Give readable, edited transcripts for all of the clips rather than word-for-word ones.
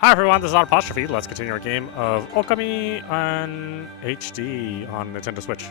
Hi everyone, this is Apostrophe. Let's continue our game of Okami on HD on Nintendo Switch.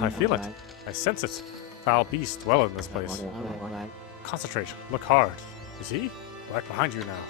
I feel it. I sense it. Foul beasts dwell in this place. Concentrate. Look hard. Is he? Right behind you now.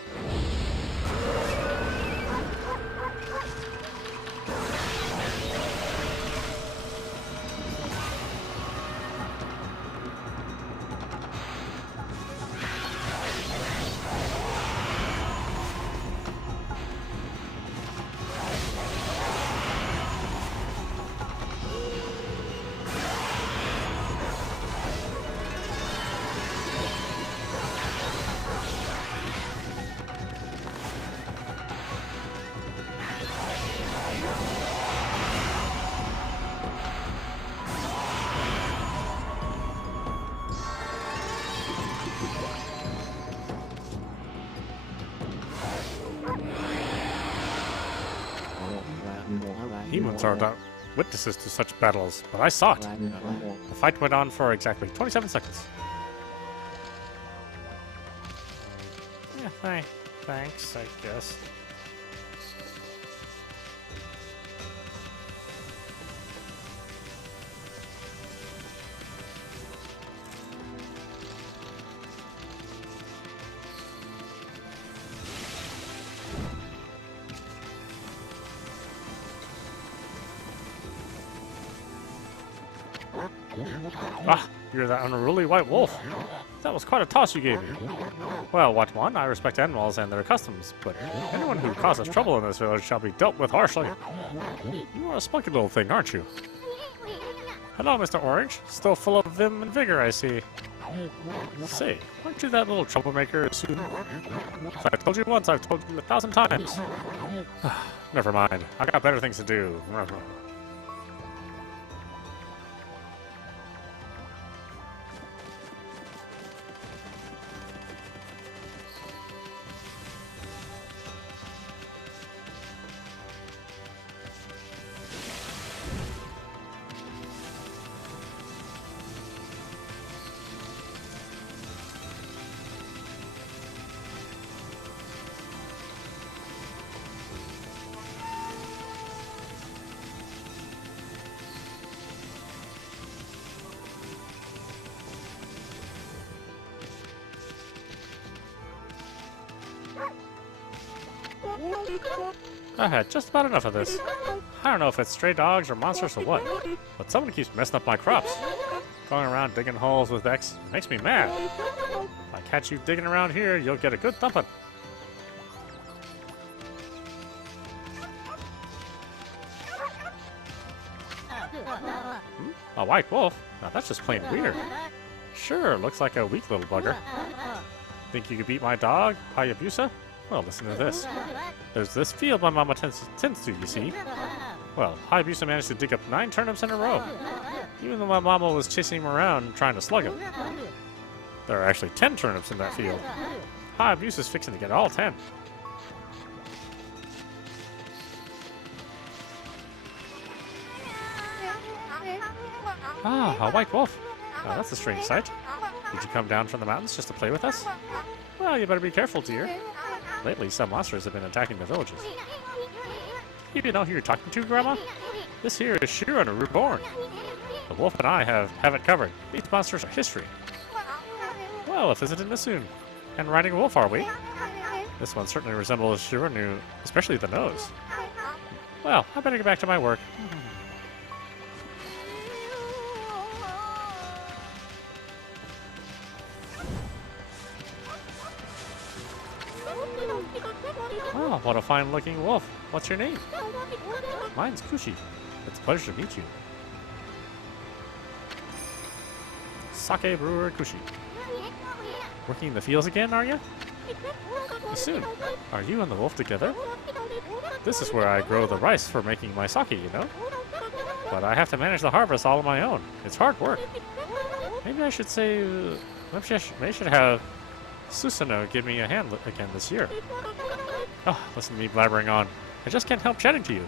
Humans are not witnesses to such battles, but I saw it. The fight went on for exactly 27 seconds. Yeah, thanks, I guess. Ah, you're that unruly white wolf. That was quite a toss you gave me. Well, what one? I respect animals and their customs, but anyone who causes trouble in this village shall be dealt with harshly. You are a spunky little thing, aren't you? Hello, Mr. Orange. Still full of vim and vigor, I see. Say, aren't you that little troublemaker, Sumi? If I told you once, I've told you 1,000 times. Never mind. I got better things to do. I had just about enough of this. I don't know if it's stray dogs or monsters or what, but someone keeps messing up my crops. Going around digging holes with X makes me mad. If I catch you digging around here, you'll get a good thumping. A white wolf? Now that's just plain weird. Sure, looks like a weak little bugger. Think you could beat my dog, Hayabusa? Well, listen to this. There's this field my mama tends to, you see. Well, Hayabusa managed to dig up 9 turnips in a row, even though my mama was chasing him around trying to slug him. There are actually 10 turnips in that field. Hayabusa's fixing to get all 10. Ah, a white wolf. Now that's a strange sight. Did you come down from the mountains just to play with us? Well, you better be careful, dear. Lately, some monsters have been attacking the villages. You know who you're talking to, Grandma? This here is Shiranui reborn. The wolf and I have it covered. These monsters are history. Well, a visit in this soon. And riding a wolf, are we? This one certainly resembles Shiranui, especially the nose. Well, I better get back to my work. Oh, what a fine-looking wolf. What's your name? Mine's Kushi. It's a pleasure to meet you. Sake brewer Kushi. Working in the fields again, are you? Soon. Are you and the wolf together? This is where I grow the rice for making my sake, you know? But I have to manage the harvest all on my own. It's hard work. Maybe I should say... maybe I should have Susanoo give me a hand again this year. Oh, listen to me blabbering on. I just can't help chatting to you.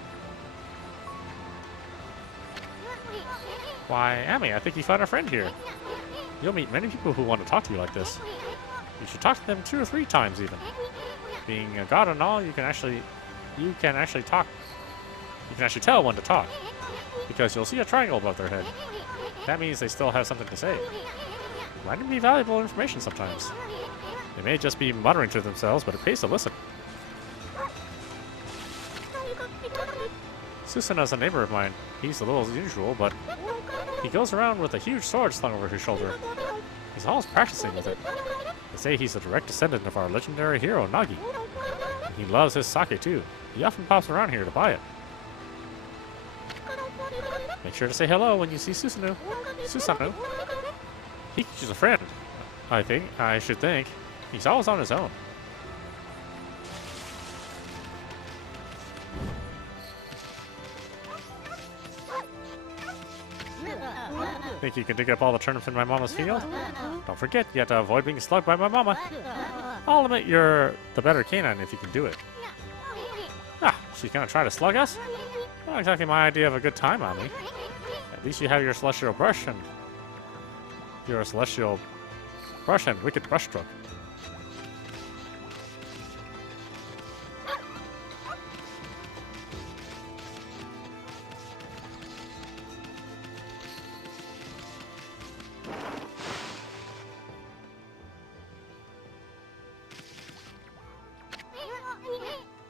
Why, Ami, I think you found a friend here. You'll meet many people who want to talk to you like this. You should talk to them 2 or 3 times even. Being a god and all, you can actually talk. You can actually tell when to talk. Because you'll see a triangle above their head. That means they still have something to say. Might be valuable information sometimes. They may just be muttering to themselves, but it pays to listen. Susanoo's a neighbor of mine. He's a little unusual, but he goes around with a huge sword slung over his shoulder. He's always practicing with it. They say he's a direct descendant of our legendary hero, Nagi. He loves his sake, too. He often pops around here to buy it. Make sure to say hello when you see Susanoo. Susanoo. He's a friend. I should think. He's always on his own. Think you can dig up all the turnips in my mama's field? Don't forget, you have to avoid being slugged by my mama. I'll admit you're the better canine if you can do it. Ah, she's gonna try to slug us? Not exactly my idea of a good time, Ami. At least you have your celestial brush and wicked brush stroke.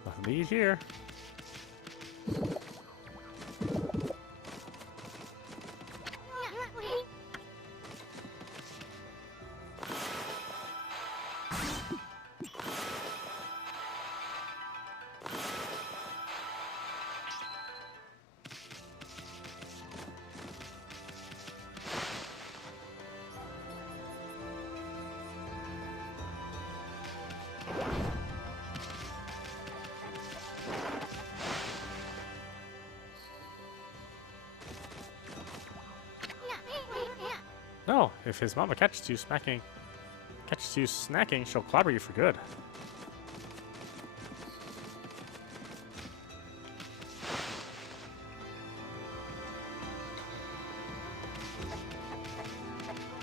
Nothing to eat here. No, if his mama catches you snacking, she'll clobber you for good.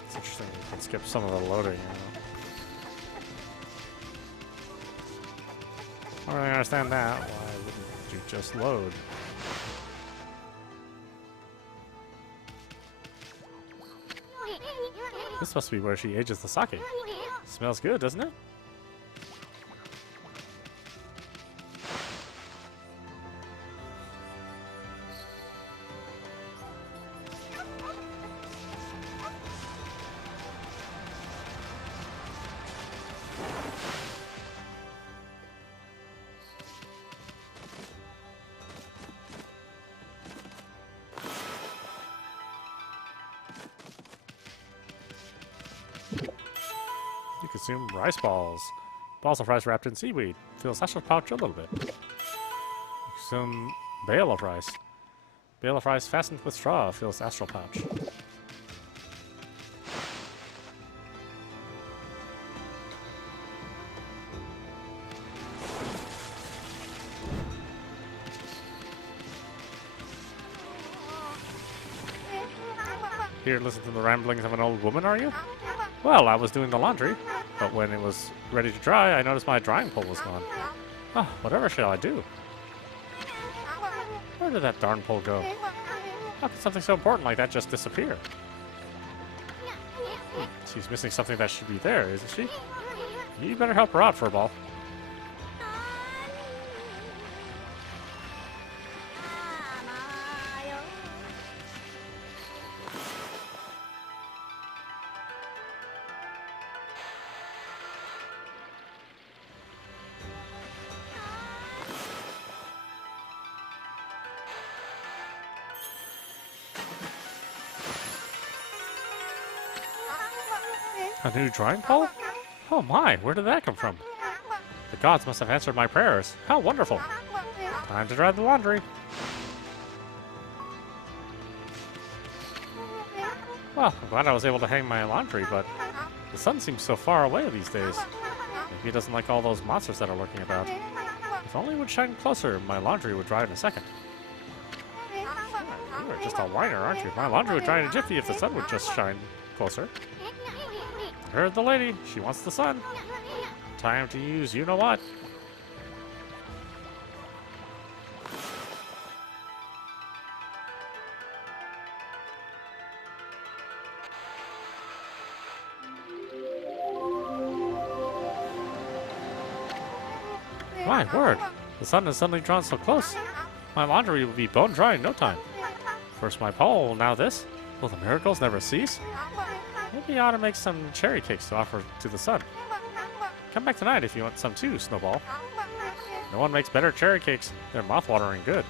It's interesting, you can skip some of the loading, you know. I don't really understand that. Why wouldn't you just load? This must be where she ages the sake. Smells good, doesn't it? You consume rice balls. Balls of rice wrapped in seaweed. Fills astral pouch a little bit. You consume bale of rice. Bale of rice fastened with straw. Fills astral pouch. Here, listen to the ramblings of an old woman, are you? Well, I was doing the laundry, but when it was ready to dry, I noticed my drying pole was gone. Ah, whatever shall I do? Where did that darn pole go? How could something so important like that just disappear? She's missing something that should be there, isn't she? You better help her out, Furball. A new drawing pole? Oh my, where did that come from? The gods must have answered my prayers. How wonderful. Time to dry the laundry. Well, I'm glad I was able to hang my laundry, but the sun seems so far away these days. Maybe he doesn't like all those monsters that are lurking about. If only it would shine closer, my laundry would dry in a second. You are just a whiner, aren't you? My laundry would dry in a jiffy if the sun would just shine closer. I heard the lady. She wants the sun. Time to use you-know-what. My word, the sun has suddenly drawn so close. My laundry will be bone dry in no time. First my pole, now this. Will the miracles never cease? Maybe I ought to make some cherry cakes to offer to the sun. Come back tonight if you want some too, Snowball. No one makes better cherry cakes. They're mouth-watering good.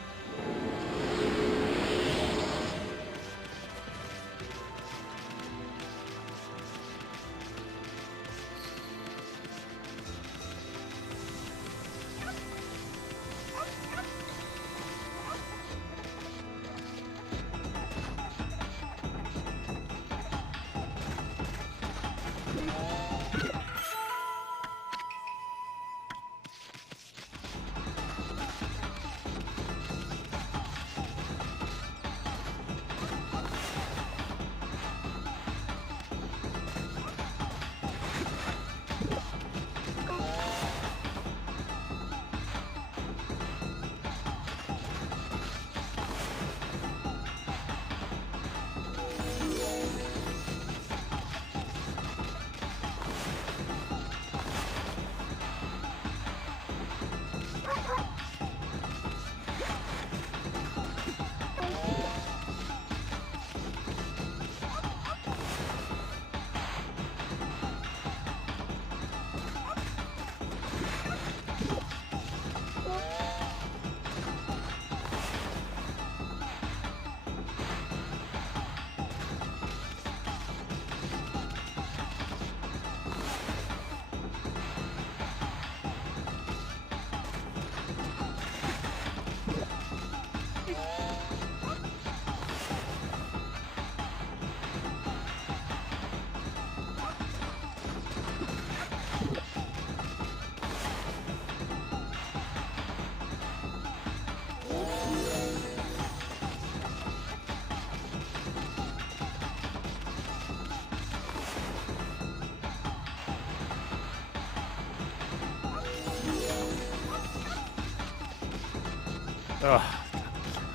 Ugh,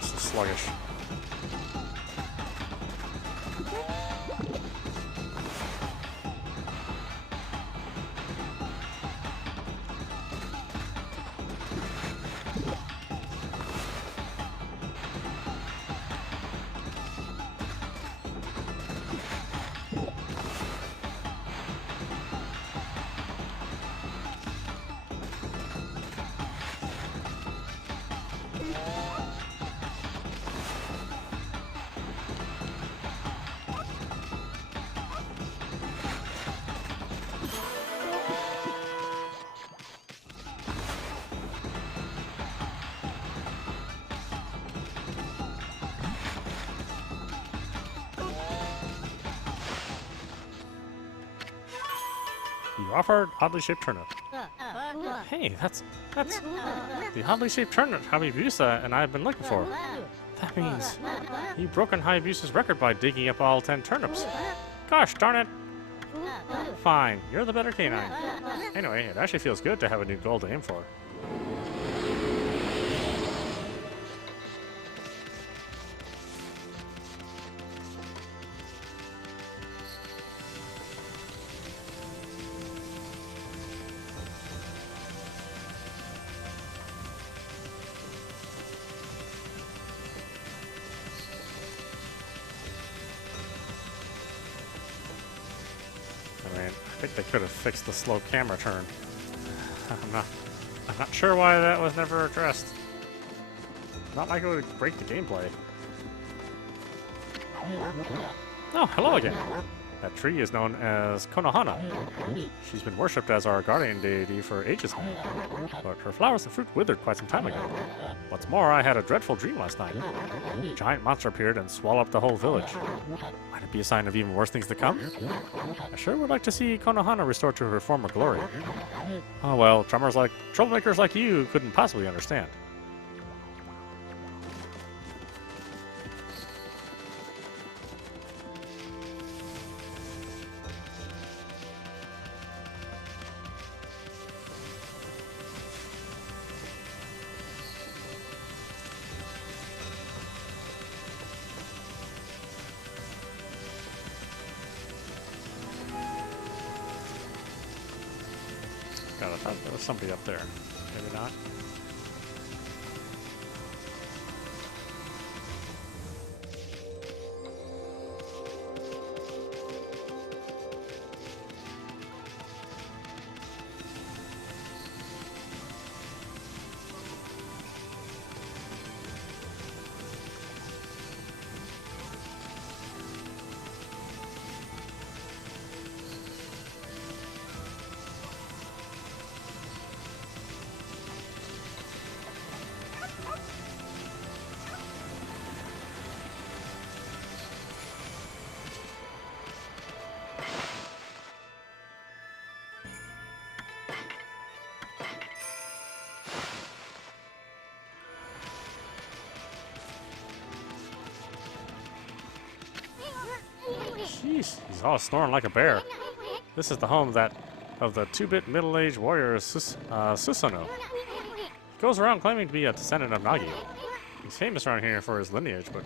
so sluggish. You offered oddly shaped turnip. Hey, that's the oddly shaped turnip Hayabusa and I have been looking for. That means you've broken Hayabusa's record by digging up all 10 turnips. Gosh darn it! Fine, you're the better canine. Anyway, it actually feels good to have a new goal to aim for. I think they could have fixed the slow camera turn. I'm not sure why that was never addressed. Not like it would break the gameplay. Oh, hello again. That tree is known as Konohana. She's been worshipped as our guardian deity for ages now, but her flowers and fruit withered quite some time ago. What's more, I had a dreadful dream last night. A giant monster appeared and swallowed up the whole village. Might it be a sign of even worse things to come? I sure would like to see Konohana restored to her former glory. Oh well, troublemakers like you couldn't possibly understand. God, I thought there was somebody up there. Maybe not. Jeez, he's all snoring like a bear. This is the home of the 2-bit middle-aged warrior Susanoo. He goes around claiming to be a descendant of Nagi. He's famous around here for his lineage, but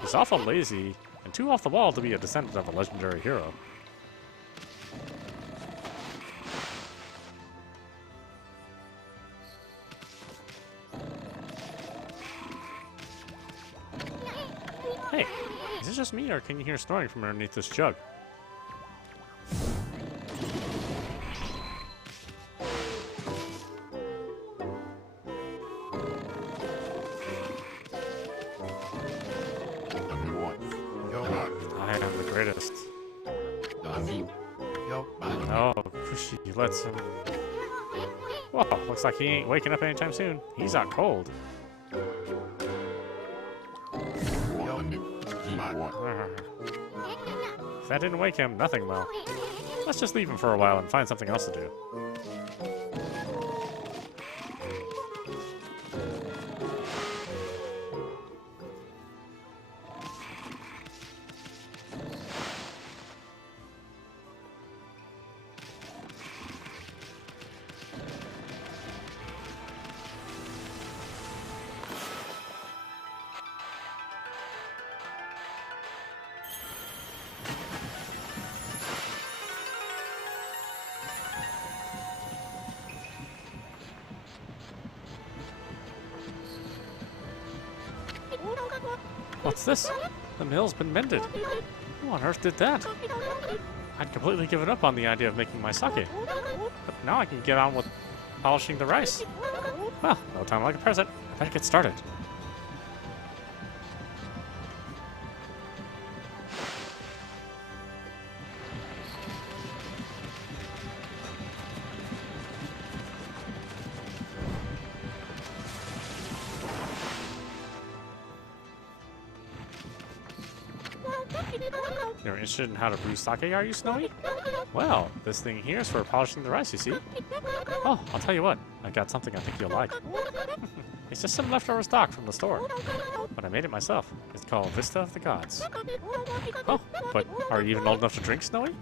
he's awful lazy and too off the wall to be a descendant of a legendary hero. Hey, is it just me, or can you hear snoring from underneath this jug? I am the greatest. Oh, Kushi lets him. Whoa, looks like he ain't waking up anytime soon. He's out cold. If that didn't wake him, nothing will. Let's just leave him for a while and find something else to do. What's this? The mill's been mended. Who on earth did that? I'd completely given up on the idea of making my sake. But now I can get on with polishing the rice. Well, no time like a present. I better get started. You're interested in how to brew sake, are you, Snowy? Well, this thing here is for polishing the rice, you see? Oh, I'll tell you what. I got something I think you'll like. It's just some leftover stock from the store. But I made it myself. It's called Vista of the Gods. Oh, but are you even old enough to drink, Snowy?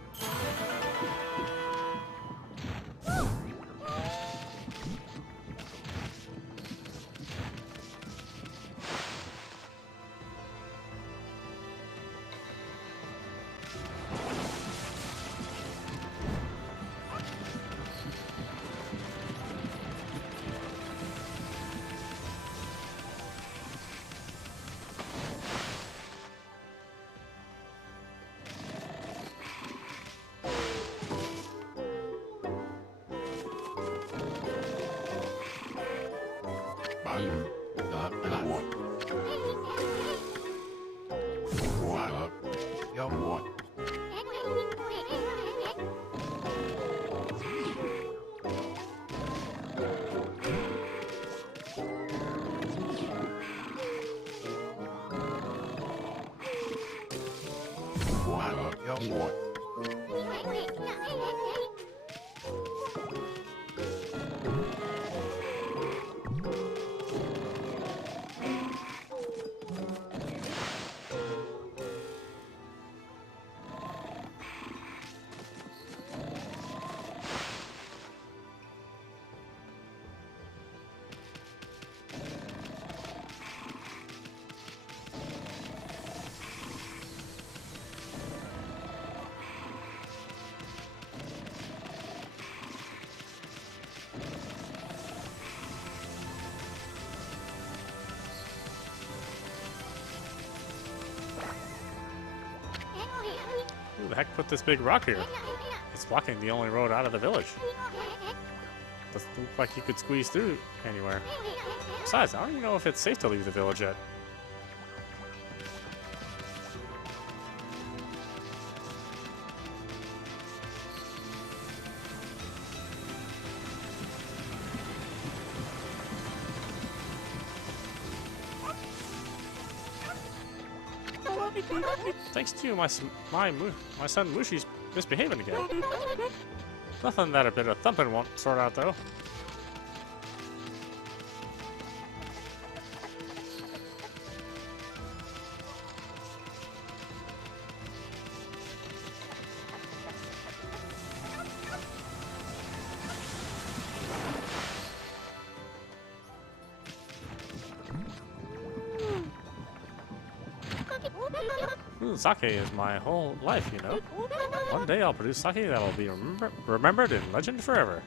Who the heck put this big rock here? It's blocking the only road out of the village. Doesn't look like you could squeeze through anywhere. Besides, I don't even know if it's safe to leave the village yet. Thanks to you, my son Mushi's misbehaving again. Nothing that a bit of thumping won't sort out, though. Sake is my whole life, you know. One day I'll produce sake that'll be remembered in legend forever.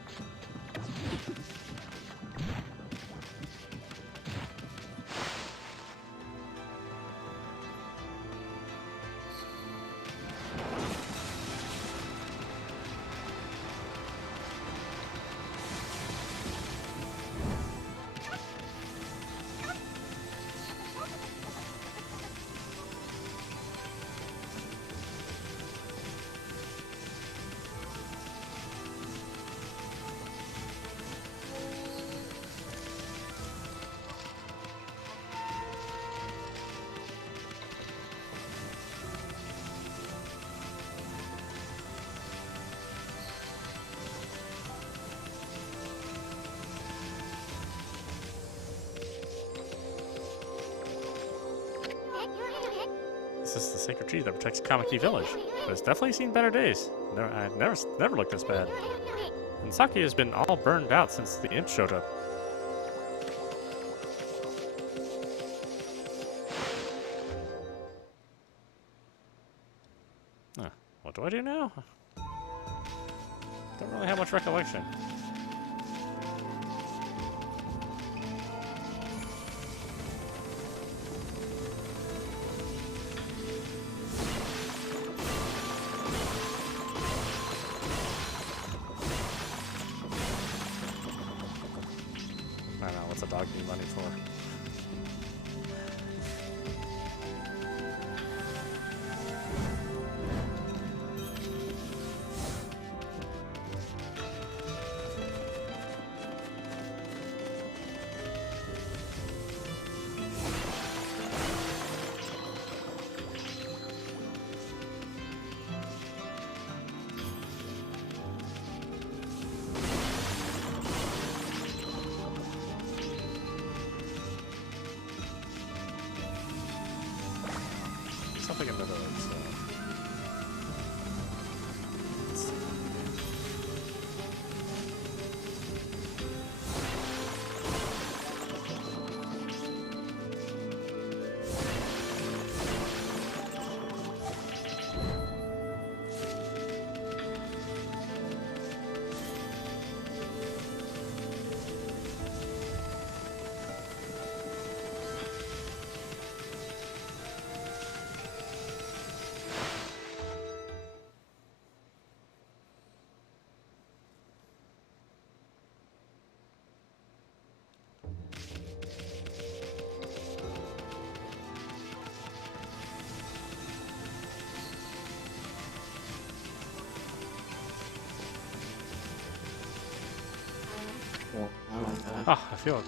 This is the sacred tree that protects Kamiki Village, but it's definitely seen better days. I've never looked this bad. And sake has been all burned out since the imp showed up. What do I do now? Don't really have much recollection. I don't know, what's a dog need money for? Something in the village, so. Ah, I feel it.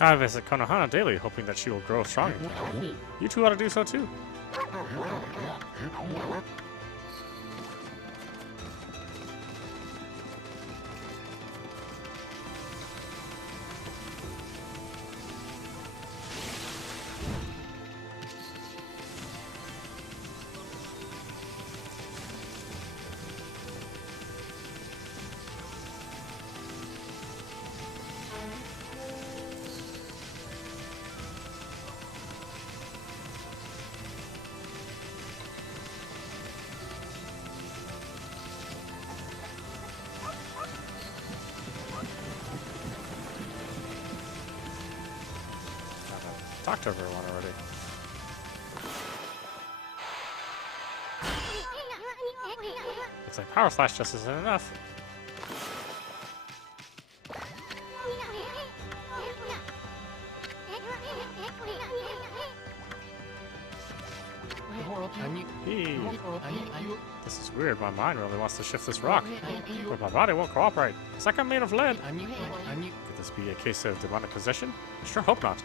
I visit Konohana daily, hoping that she will grow strong again. You two ought to do so too. Talked to everyone already. Looks like Power Slash just isn't enough. Hey. This is weird. My mind really wants to shift this rock, but my body won't cooperate. It's like I'm made of lead. Could this be a case of demonic possession? I sure hope not.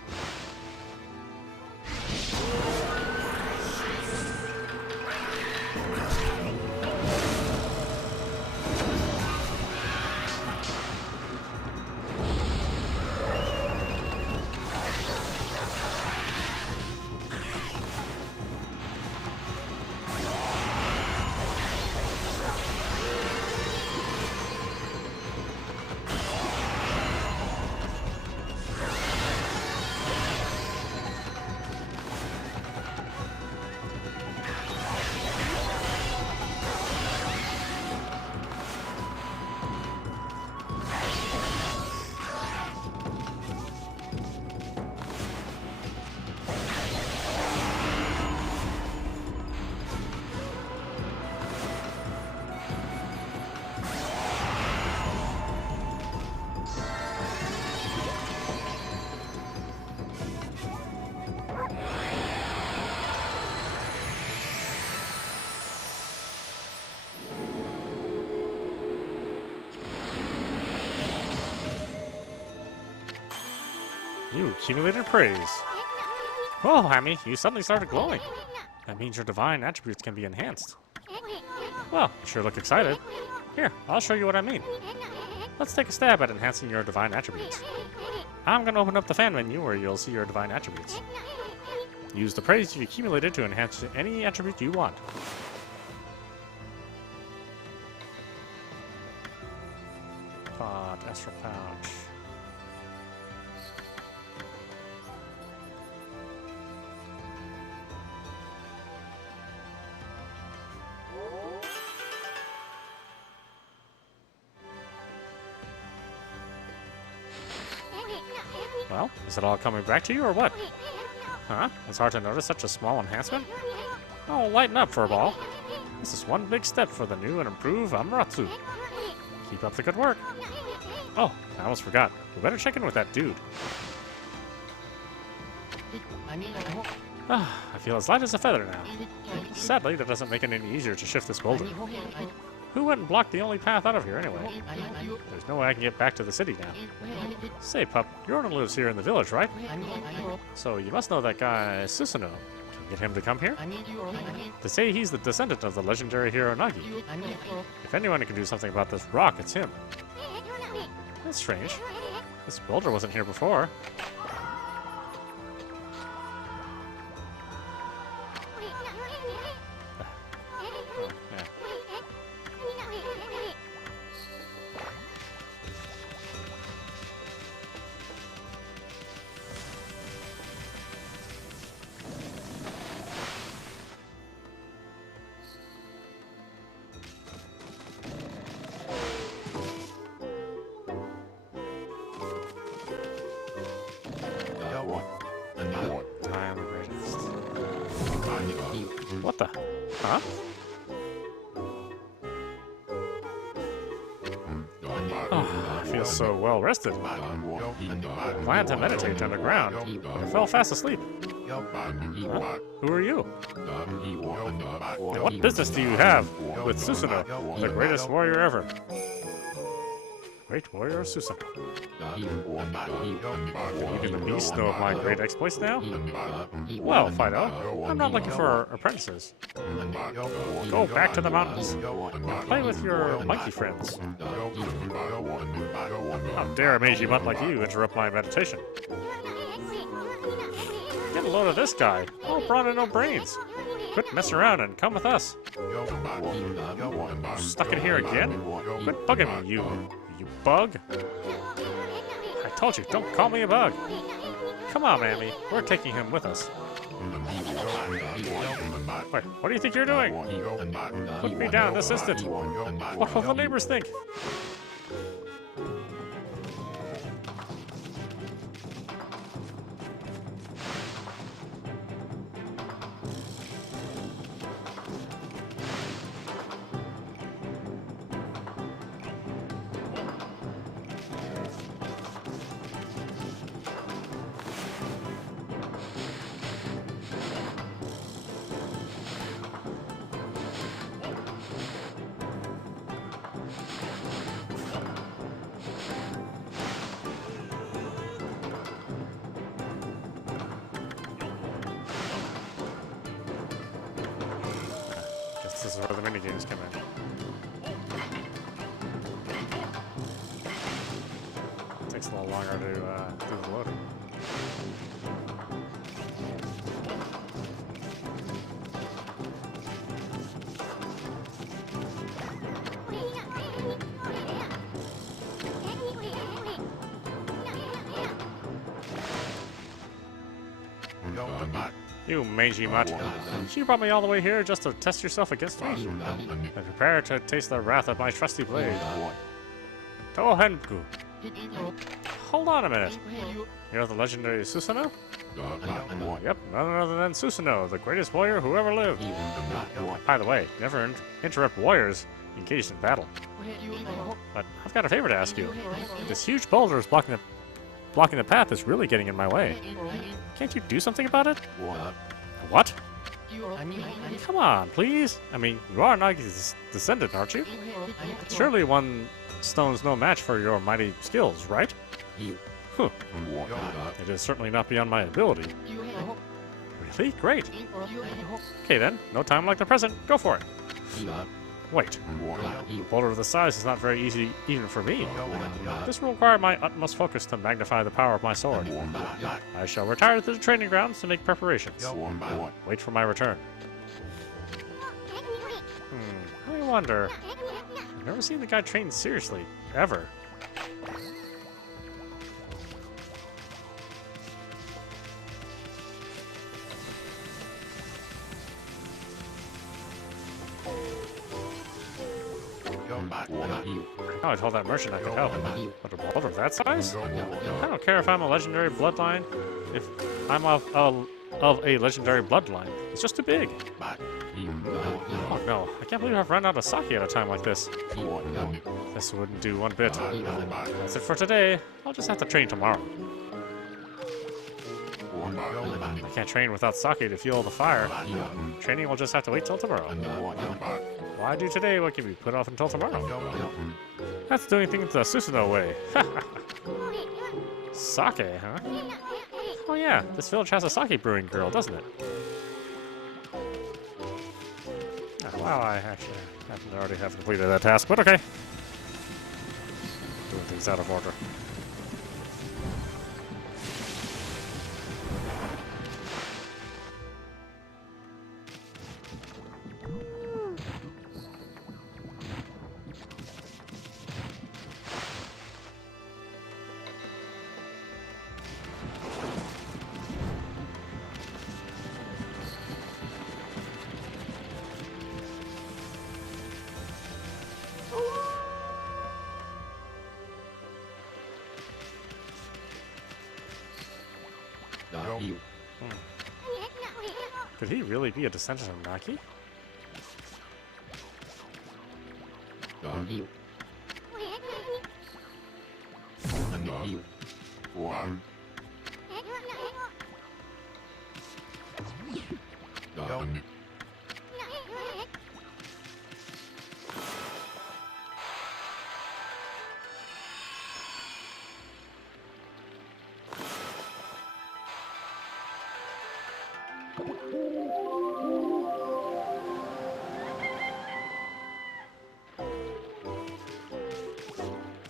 You accumulated praise. Oh, Hammy, you suddenly started glowing. That means your divine attributes can be enhanced. Well, you sure look excited. Here, I'll show you what I mean. Let's take a stab at enhancing your divine attributes. I'm going to open up the fan menu where you'll see your divine attributes. Use the praise you've accumulated to enhance any attribute you want. Pod, Astral Pouch. Well, is it all coming back to you or what? Huh? It's hard to notice such a small enhancement? Oh, lighten up for a ball. This is one big step for the new and improved Amaterasu. Keep up the good work. Oh, I almost forgot. We better check in with that dude. Ah, I feel as light as a feather now. Sadly, that doesn't make it any easier to shift this boulder. Who went and blocked the only path out of here anyway? There's no way I can get back to the city now. Say, pup, your owner lives here in the village, right? So you must know that guy Susanoo. Can you get him to come here? They say he's the descendant of the legendary hero Nagi. If anyone can do something about this rock, it's him. That's strange. This boulder wasn't here before. What the? Huh? Oh, I feel so well rested. Planned to meditate underground. I fell fast asleep. Huh? Who are you? And what business do you have with Susanoo, the greatest warrior ever? Great warrior Susanoo. Even the beasts know of my great exploits now? Well, Fido, I'm not looking for apprentices. Go back to the mountains. Play with your monkey friends. How dare a mangy mutt like you interrupt my meditation? Get a load of this guy. All brawn and no brains. Quit messing around and come with us. Stuck in here again? Quit bugging me, you bug. I told you, don't call me a bug. Come on, Mammy. We're taking him with us. Wait, what do you think you're doing? Put me down this instant. What will the neighbors think? This is where the minigames come in. Takes a little longer to do the loading. You mangy mutt. You brought me all the way here just to test yourself against me? And prepare to taste the wrath of my trusty blade. Tohenku. Hold on a minute. You're the legendary Susanoo? Yep, none other than Susanoo, the greatest warrior who ever lived. By the way, never interrupt warriors engaged in battle. But I've got a favor to ask you. This huge boulder is blocking the path is really getting in my way. Can't you do something about it? What? Come on, please. I mean, you are Nagi's descendant, aren't you? Surely one stone's no match for your mighty skills, right? Huh. It is certainly not beyond my ability. Really? Great. Okay then, no time like the present. Go for it. Wait. A boulder of this size is not very easy even for me. This will require my utmost focus to magnify the power of my sword. I shall retire to the training grounds to make preparations. Wait for my return. I wonder. I've never seen the guy train seriously, ever. Oh, I told that merchant I could help. But a boulder of that size? I don't care if I'm a legendary bloodline. If I'm of a legendary bloodline, it's just too big. Oh no, I can't believe I've run out of sake at a time like this. This wouldn't do one bit. That's it for today. I'll just have to train tomorrow. I can't train without sake to fuel the fire. Training will just have to wait till tomorrow. Why do today what can be put off until tomorrow? That's doing things the Susanoo way. Sake, huh? Oh yeah, this village has a sake brewing girl, doesn't it? Well, I actually happen to already have completed that task, but okay. Doing things out of order. Could he really be a descendant of Naki?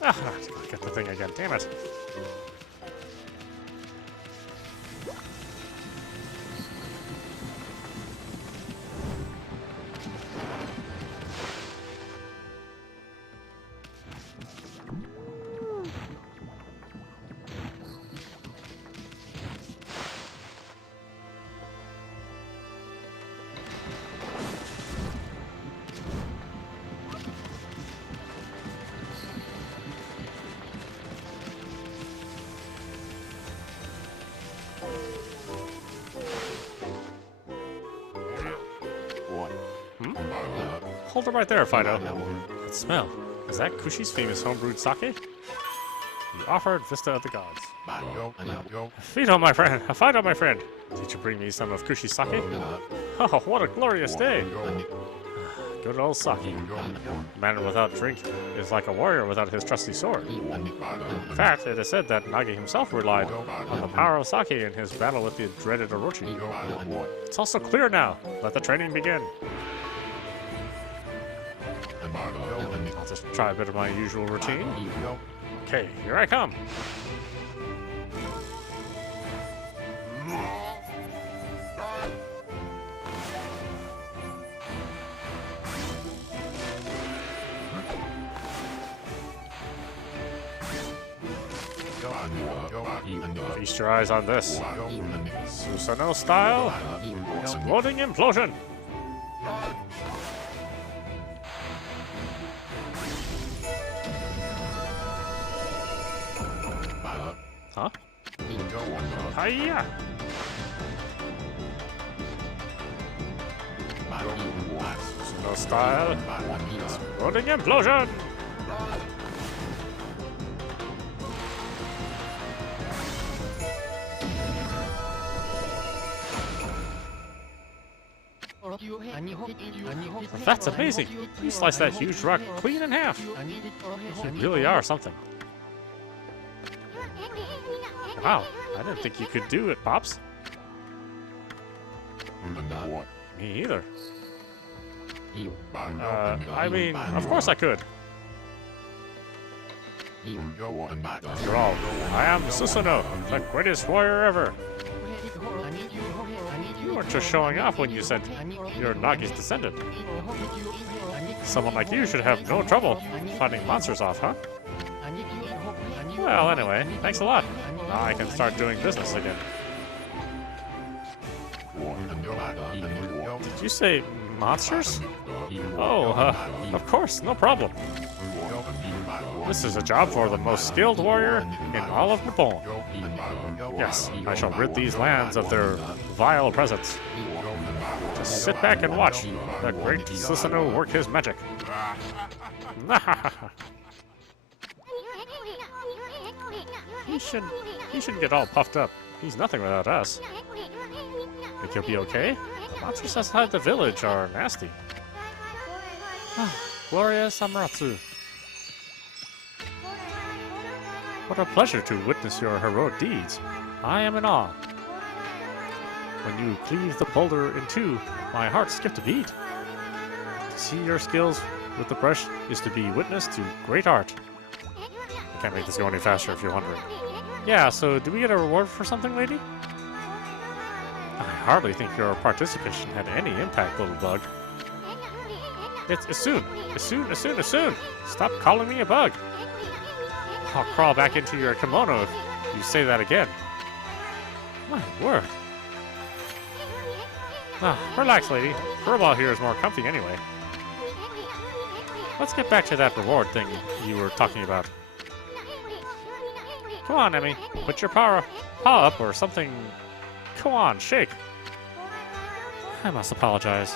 Ah, get the thing again, damn it. Hold it right there, Fido. That smell. Is that Kushi's famous homebrewed sake? You offered Vista of the Gods. Fido, my friend. Fido, my friend. Did you bring me some of Kushi's sake? Oh, what a glorious day. Good old sake. A man without drink is like a warrior without his trusty sword. In fact, it is said that Nagi himself relied on the power of sake in his battle with the dreaded Orochi. It's also clear now. Let the training begin. I'll just try a bit of my usual routine. Okay, here I come. Feast your eyes on this. Susanoo style. Exploding implosion. Huh? Hiya! No style. Exploding implosion! That's amazing! You sliced that huge rock clean in half! You really are something. Wow, I didn't think you could do it, Pops. Me either. I mean, of course I could. After all, I am Susanoo, the greatest warrior ever. You weren't just showing off when you said you're Nagi's descendant. Someone like you should have no trouble fighting monsters off, huh? Well, anyway, thanks a lot. Now I can start doing business again. Did you say monsters? Oh, of course, no problem. This is a job for the most skilled warrior in all of Nippon. Yes, I shall rid these lands of their vile presence. Just sit back and watch the great Susanoo work his magic. He shouldn't get all puffed up. He's nothing without us. Think he'll be okay? The monsters outside the village are nasty. Glorious Amaterasu. What a pleasure to witness your heroic deeds. I am in awe. When you cleave the boulder in two, my heart skipped a beat. To see your skills with the brush is to be witness to great art. I can't make this go any faster if you're wondering. Yeah, so do we get a reward for something, lady? I hardly think your participation had any impact, little bug. It's soon. Stop calling me a bug. I'll crawl back into your kimono if you say that again. My word. Relax, lady. Furball here is more comfy anyway. Let's get back to that reward thing you were talking about. Come on, Emmy. Put your paw up or something. Come on, shake. I must apologize.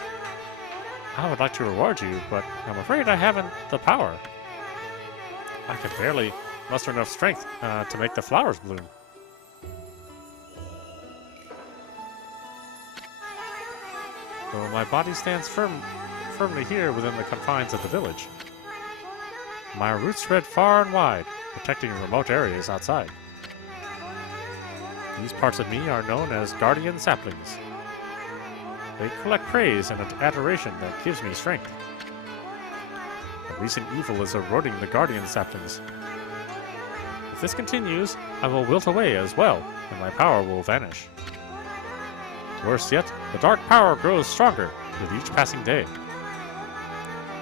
I would like to reward you, but I'm afraid I haven't the power. I can barely muster enough strength to make the flowers bloom. Though my body stands firmly here within the confines of the village. My roots spread far and wide, protecting remote areas outside. These parts of me are known as guardian saplings. They collect praise and adoration that gives me strength. A recent evil is eroding the guardian saplings, If this continues, I will wilt away as well, and my power will vanish. Worse yet, the dark power grows stronger with each passing day.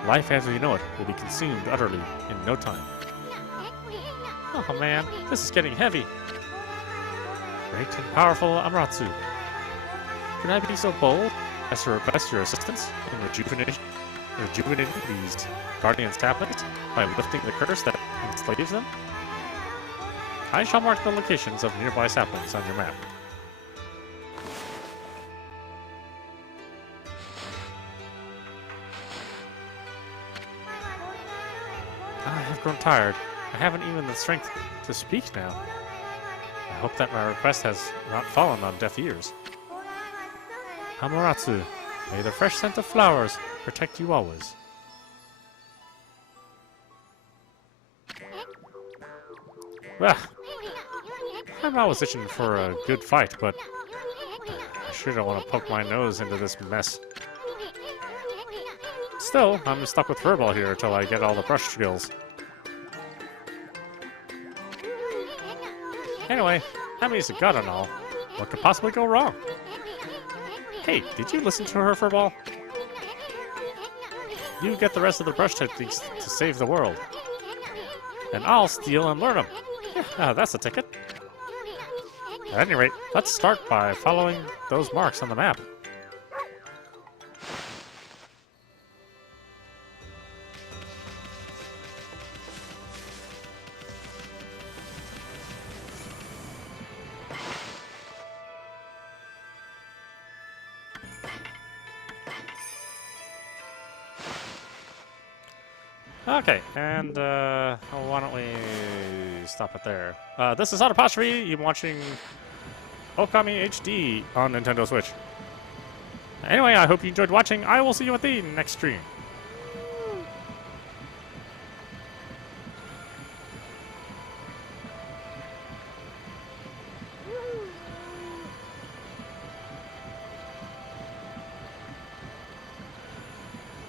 Life as we know it will be consumed utterly in no time. Oh man, this is getting heavy. Great and powerful Amaterasu, could I be so bold as to request your assistance in rejuvenating these Guardian's tablets by lifting the curse that enslaves them? I shall mark the locations of nearby saplings on your map. I have grown tired. I haven't even the strength to speak now. I hope that my request has not fallen on deaf ears. Amaterasu, may the fresh scent of flowers protect you always. Well, I'm always itching for a good fight, but I sure don't want to poke my nose into this mess. Still, I'm stuck with Furball here until I get all the brush skills. Anyway, Ami's a god and all. What could possibly go wrong? Hey, did you listen to her, Furball? You get the rest of the brush techniques to save the world. And I'll steal and learn them. Yeah, that's a ticket. At any rate, let's start by following those marks on the map. Okay, and why don't we stop it there? This is audap. You're watching Okami HD on Nintendo Switch. Anyway, I hope you enjoyed watching. I will see you at the next stream.